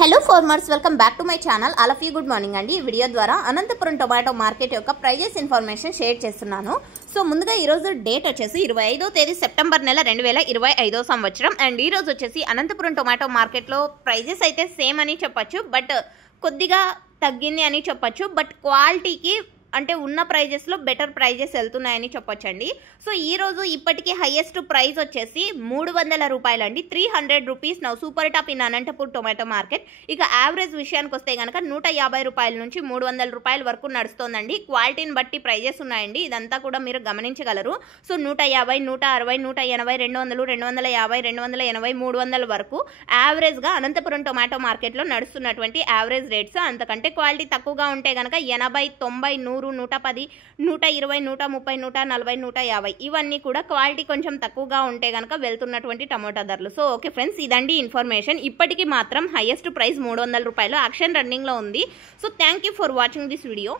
Hello farmers, welcome back to my channel. All of you good morning అండి. ఈ video ద్వారా Anantapuram tomato market యొక్క prices information share చేస్తున్నాను. So ముందుగా ఈరోజు డేట్ వచ్చేసి 25వ తేదీ సెప్టెంబర్ నెల 2025 సంవత్సరం. అండ్ ఈ రోజు వచ్చేసి అనంతపురం టొమాటో మార్కెట్లో ప్రైజెస్ అయితే సేమ్ అని చెప్పచ్చు, బట్ కొద్దిగా తగ్గింది అని చెప్పచ్చు. బట్ క్వాలిటీకి అంటే ఉన్న ప్రైజెస్లో బెటర్ ప్రైజెస్ వెళ్తున్నాయని చెప్పొచ్చండి. సో ఈరోజు ఇప్పటికీ హైయెస్ట్ ప్రైస్ వచ్చేసి 300 రూపాయలు అండి. 300 rupees now super top in Anantapur tomato market. ఇక యావరేజ్ విషయానికి వస్తే కనుక 150 రూపాయల నుంచి 300 రూపాయల వరకు నడుస్తోందండి. క్వాలిటీని బట్టి ప్రైజెస్ ఉన్నాయండి, ఇదంతా కూడా మీరు గమనించగలరు. సో 150, 160, 180, 200, 250, 280, 300 వరకు యావరేజ్గా అనంతపురం టొమాటో మార్కెట్లో నడుస్తున్నటువంటి యావరేజ్ రేట్స్. అంతకంటే క్వాలిటీ తక్కువగా ఉంటే కనుక 80, 90, 100, 110, 120, 130, 140, 150 ఇవన్నీ కూడా క్వాలిటీ కొంచెం తక్కువగా ఉంటే కనుక వెళ్తున్నటువంటి టమోటా ధరలు. సో ఓకే ఫ్రెండ్స్, ఇదండి ఇన్ఫర్మేషన్. ఇప్పటికీ మాత్రం హైయెస్ట్ ప్రైస్ 300 రూపాయలు యాక్షన్ రన్నింగ్లో ఉంది. So thank you for watching this video.